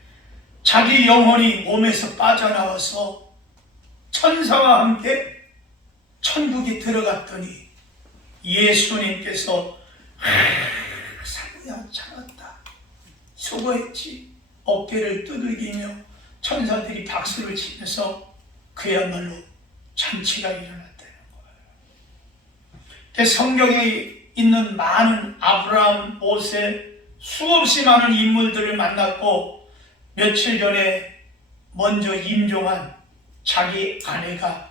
자기 영혼이 몸에서 빠져나와서 천사와 함께 천국에 들어갔더니 예수님께서 사부야 잘했다, 수고했지, 어깨를 두들기며 천사들이 박수를 치면서 그야말로 잔치가 일어났다는 거예요. 성경에 있는 많은 아브라함, 모세, 수없이 많은 인물들을 만났고 며칠 전에 먼저 임종한 자기 아내가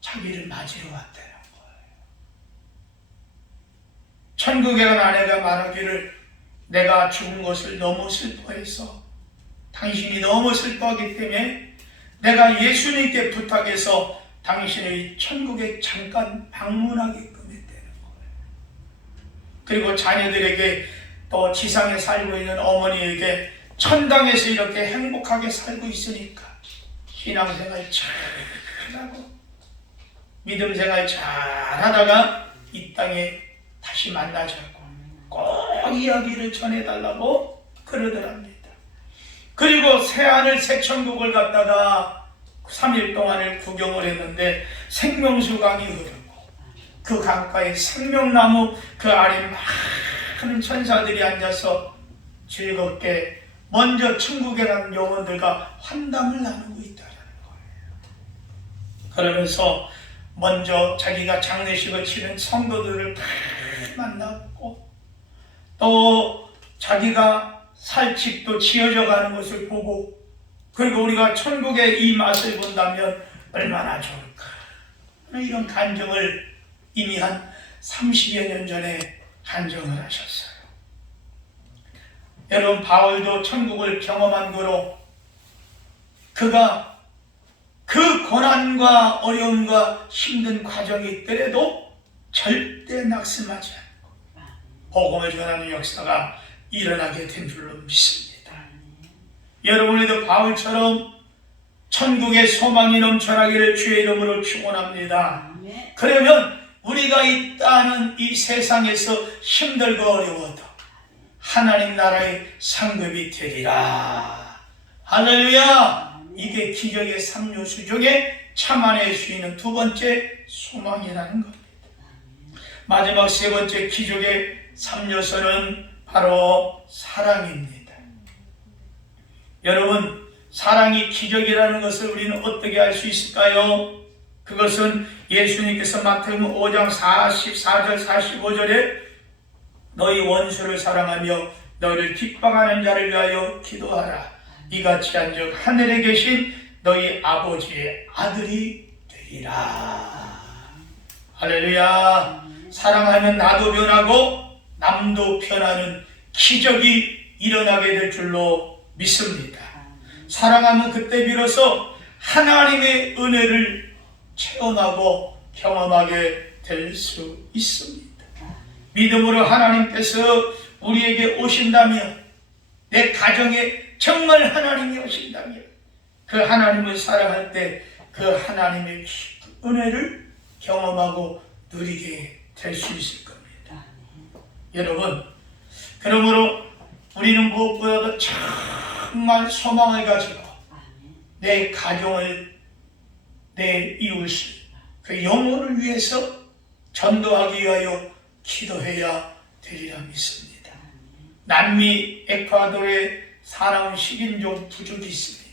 자기를 맞으러 왔다는 거예요. 천국에 간 아내가 말하기를 내가 죽은 것을 너무 슬퍼해서 당신이 너무 슬퍼하기 때문에 내가 예수님께 부탁해서 당신의 천국에 잠깐 방문하게끔 했다는 거예요. 그리고 자녀들에게 또 지상에 살고 있는 어머니에게 천당에서 이렇게 행복하게 살고 있으니까 신앙생활 잘하고 믿음생활 잘하다가 이 땅에 다시 만나자고 꼭 이야기를 전해달라고 그러더랍니다. 그리고 새하늘 새천국을 갖다가 3일 동안을 구경을 했는데 생명수 강이 흐르고 그 강가에 생명나무 그 아래 많은 천사들이 앉아서 즐겁게 먼저 천국에 간 영혼들과 환담을 나누고 있다는 거예요. 그러면서 먼저 자기가 장례식을 치른 성도들을 다 만났고 또 자기가 살 집도 지어져 가는 것을 보고 그리고 우리가 천국의 이 맛을 본다면 얼마나 좋을까 이런 간증을 이미 한 30여 년 전에 간증을 하셨어요. 여러분, 바울도 천국을 경험한 거로 그가 그 고난과 어려움과 힘든 과정이 있더라도 절대 낙심하지 않고 복음을 전하는 역사가 일어나게 된 줄로 믿습니다. 여러분에도 바울처럼 천국의 소망이 넘쳐나기를 주의 이름으로 축원합니다. 그러면 우리가 있다는 이 세상에서 힘들고 어려워도 하나님 나라의 상급이 되리라. 할렐루야. 이게 기적의 3요소 중에 참아낼 수 있는 두 번째 소망이라는 겁니다. 마지막 세 번째 기적의 3요소는 바로 사랑입니다. 여러분, 사랑이 기적이라는 것을 우리는 어떻게 알 수 있을까요? 그것은 예수님께서 마태복음 5장 44절 45절에 너희 원수를 사랑하며 너희를 핍박하는 자를 위하여 기도하라. 이같이 한즉 하늘에 계신 너희 아버지의 아들이 되리라. 할렐루야. 사랑하면 나도 변하고 남도 변하는 기적이 일어나게 될 줄로 믿습니다. 사랑하면 그때 비로소 하나님의 은혜를 체험하고 경험하게 될 수 있습니다. 믿음으로 하나님께서 우리에게 오신다면, 내 가정에 정말 하나님이 오신다면 그 하나님을 사랑할 때 그 하나님의 은혜를 경험하고 누리게 될 수 있을 겁니다. 여러분, 그러므로 우리는 무엇보다도 정말 소망을 가지고 내 가정을, 내 이웃을, 그 영혼을 위해서 전도하기 위하여 기도해야 되리라 믿습니다. 남미 에콰도르에 사나운 식인종 부족이 있습니다.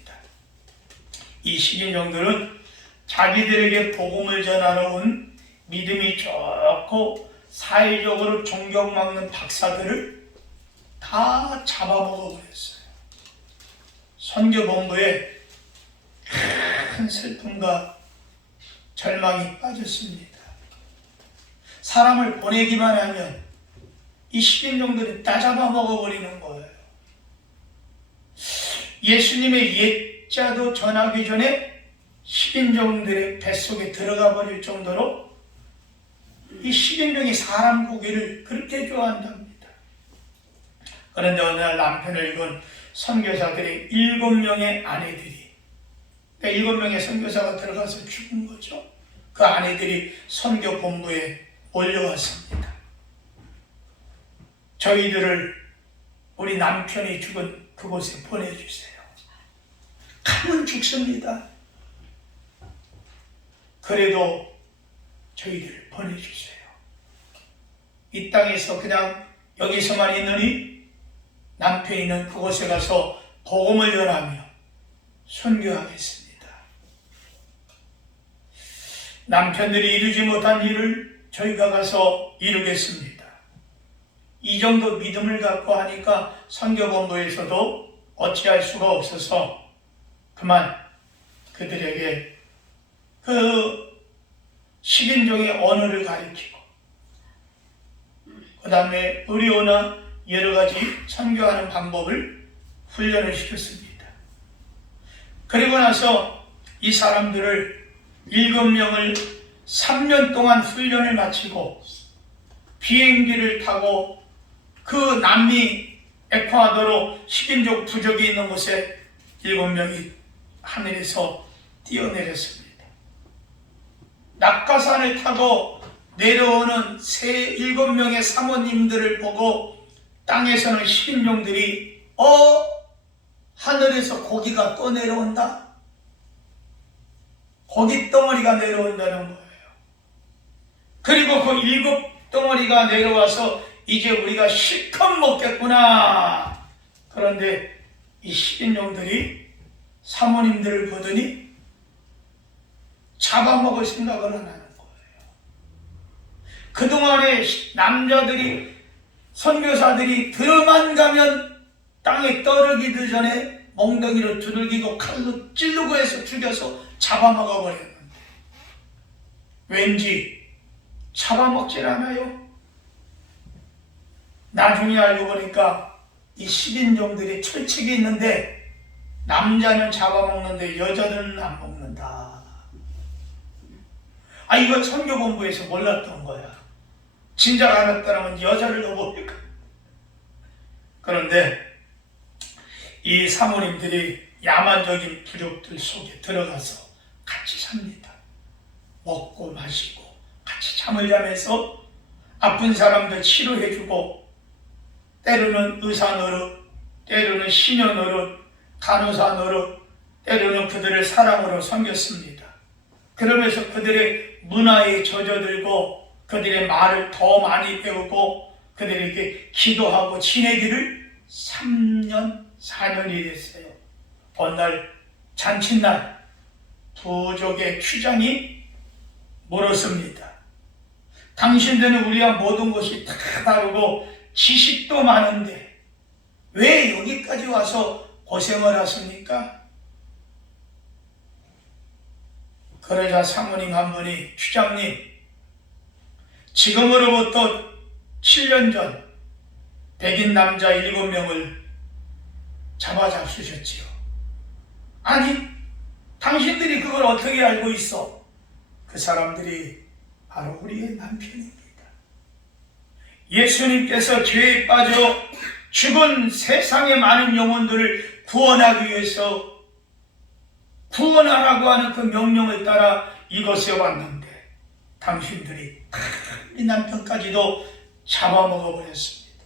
이 식인종들은 자기들에게 복음을 전하러 온 믿음이 좋고 사회적으로 존경받는 박사들을 다 잡아먹어 버렸어요. 선교본부에 큰 슬픔과 절망이 빠졌습니다. 사람을 보내기만 하면 이 식인종들이 다 잡아먹어 버리는 거예요. 예수님의 옛자도 전하기 전에 식인종들의 뱃속에 들어가 버릴 정도로 이 식인종이 사람 고기를 그렇게 좋아한답니다. 그런데 어느 날 남편을 읽은 선교사들의 7명의 아내들이, 7명의 선교사가 들어가서 죽은 거죠. 그 아내들이 선교본부에 올려왔습니다. 저희들을 우리 남편이 죽은 그곳에 보내주세요. 가면 죽습니다. 그래도 저희들을 보내주세요. 이 땅에서 그냥 여기서만 있느니 남편이 있는 그곳에 가서 복음을 전하며 선교하겠습니다. 남편들이 이루지 못한 일을 저희가 가서 이루겠습니다. 이 정도 믿음을 갖고 하니까 선교본부에서도 어찌할 수가 없어서 그만 그들에게 그 식인종의 언어를 가르치고 그 다음에 의료나 여러 가지 선교하는 방법을 훈련을 시켰습니다. 그리고 나서 이 사람들을 7명을 3년 동안 훈련을 마치고 비행기를 타고 그 남미 에콰도르 식인종 부족이 있는 곳에 7명이 하늘에서 뛰어내렸습니다. 낙하산을 타고 내려오는 7명의 사모님들을 보고 땅에서는 식인종들이 하늘에서 고기가 또 내려온다? 고기 덩어리가 내려온다는 거예요. 그리고 그 7덩어리가 내려와서 이제 우리가 실컷 먹겠구나. 그런데 이 식인종들이 사모님들을 보더니 잡아먹을 생각을 안 하는 거예요. 그동안에 남자들이, 선교사들이 들어만 가면 땅에 떨어지기 전에 멍덩이로 두들기고 칼로 찌르고 해서 죽여서 잡아먹어 버렸는데 왠지 잡아먹질 않아요. 나중에 알고 보니까 이 10인종들이 철칙이 있는데 남자는 잡아먹는데 여자는 안 먹는다. 이거 선교 본부에서 몰랐던 거야. 진작 알았다면 여자를 넣어버릴까. 그런데 이 사모님들이 야만적인 부족들 속에 들어가서 같이 삽니다. 먹고 마시고 같이 잠을 자면서 아픈 사람들 치료해주고, 때로는 의사 노릇, 때로는 시녀 노릇, 간호사 노릇, 때로는 그들을 사랑으로 섬겼습니다. 그러면서 그들의 문화에 젖어들고 그들의 말을 더 많이 배우고 그들에게 기도하고 지내기를 3년, 4년이 됐어요. 어느 날 잔칫날 부족의 추장이 물었습니다. 당신들은 우리와 모든 것이 다 다르고 지식도 많은데 왜 여기까지 와서 고생을 하십니까? 그러자 사모님 한 분이, 추장님, 지금으로부터 7년 전 백인 남자 7명을 잡아 잡수셨지요. 아니, 당신들이 그걸 어떻게 알고 있어? 그 사람들이 바로 우리의 남편입니다. 예수님께서 죄에 빠져 죽은 세상의 많은 영혼들을 구원하기 위해서 구원하라고 하는 그 명령을 따라 이곳에 왔는데 당신들이 우리 남편까지도 잡아먹어버렸습니다.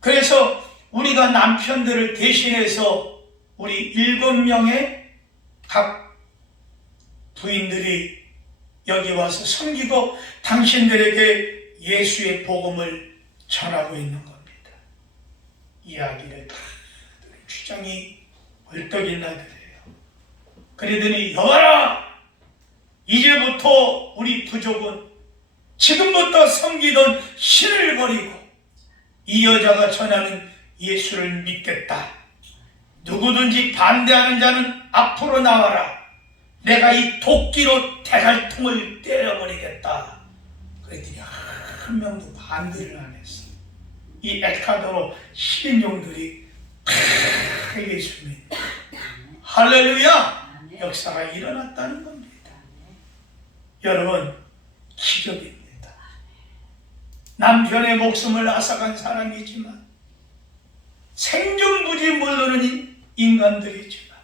그래서 우리가 남편들을 대신해서 우리 7명의 각 부인들이 여기 와서 섬기고 당신들에게 예수의 복음을 전하고 있는 겁니다. 이야기를 다 들은 추장이 벌떡 일어나더래요. 그러더니, 여봐라! 이제부터 우리 부족은 지금부터 섬기던 신을 버리고 이 여자가 전하는 예수를 믿겠다. 누구든지 반대하는 자는 앞으로 나와라. 내가 이 도끼로 대갈통을 때려버리겠다. 그랬더니 한 명도 반대를 안 했어. 이 에콰도르 10인종들이 다 예수 믿는, 할렐루야! 역사가 일어났다는 겁니다. 여러분, 기적입니다. 남편의 목숨을 앗아간 사람이지만 생존부지 모르는 인간들이지만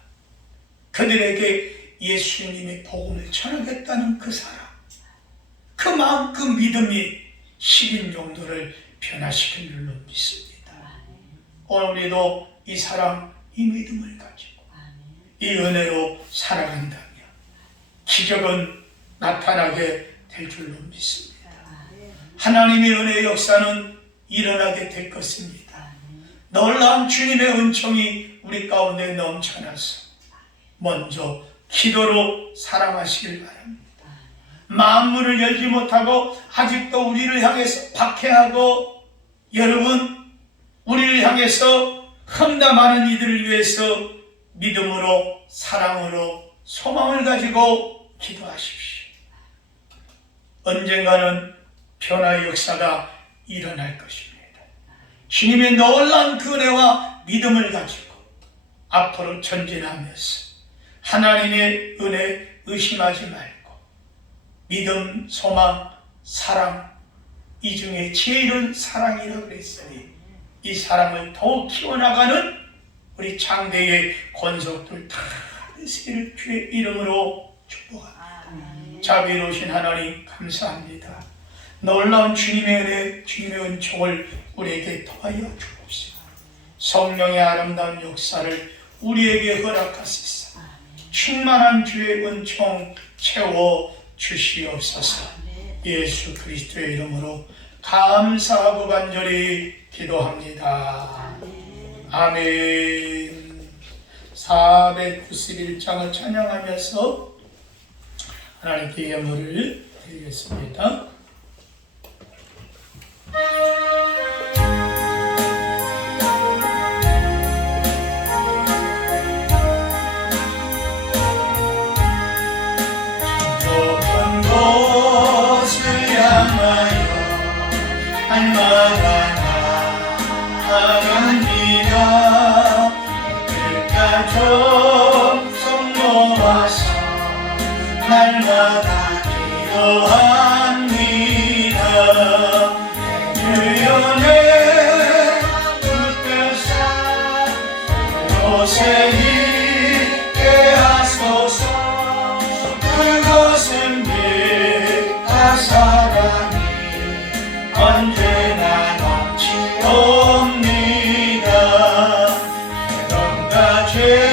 그들에게 예수님의 복음을 전하겠다는 그 사랑, 그 마음, 그 믿음이 10인종들을 변화시킨 줄로 믿습니다. 오늘 우리도 이 사랑, 이 믿음을 가지고 이 은혜로 살아간다면 기적은 나타나게 될 줄로 믿습니다. 하나님의 은혜의 역사는 일어나게 될 것입니다. 놀라운 주님의 은총이 우리 가운데 넘쳐나서 먼저 기도로 사랑하시길 바랍니다. 마음문을 열지 못하고 아직도 우리를 향해서 박해하고, 여러분, 우리를 향해서 험담하는 이들을 위해서 믿음으로, 사랑으로, 소망을 가지고 기도하십시오. 언젠가는 변화의 역사가 일어날 것입니다. 주님의 놀라운 그 은혜와 믿음을 가지고 앞으로 전진하면서 하나님의 은혜 의심하지 말고 믿음, 소망, 사랑, 이 중에 제일은 사랑이라고 그랬으니 이 사랑을 더욱 키워나가는 우리 장대의 권속들 다 되시기를 주의 이름으로 축복합니다. 자비로우신 하나님 감사합니다. 놀라운 주님의 은혜, 주님의 은총을 우리에게 더하여 주옵시고 성령의 아름다운 역사를 우리에게 허락하시사 충만한 주의 은총 채워 주시옵소서. 예수 그리스도의 이름으로 감사하고 간절히 기도합니다. 아멘. 491장을 찬양하면서 하나님께 예물을 드리겠습니다. 높은 곳을 향하여 날마다 나아가는 종성 모아서 날마다 기도합니다. 주여 내 붙들사 요새 있게 하소서. 그것은 빛과 사랑이 언제나 넘치옵니다. 죄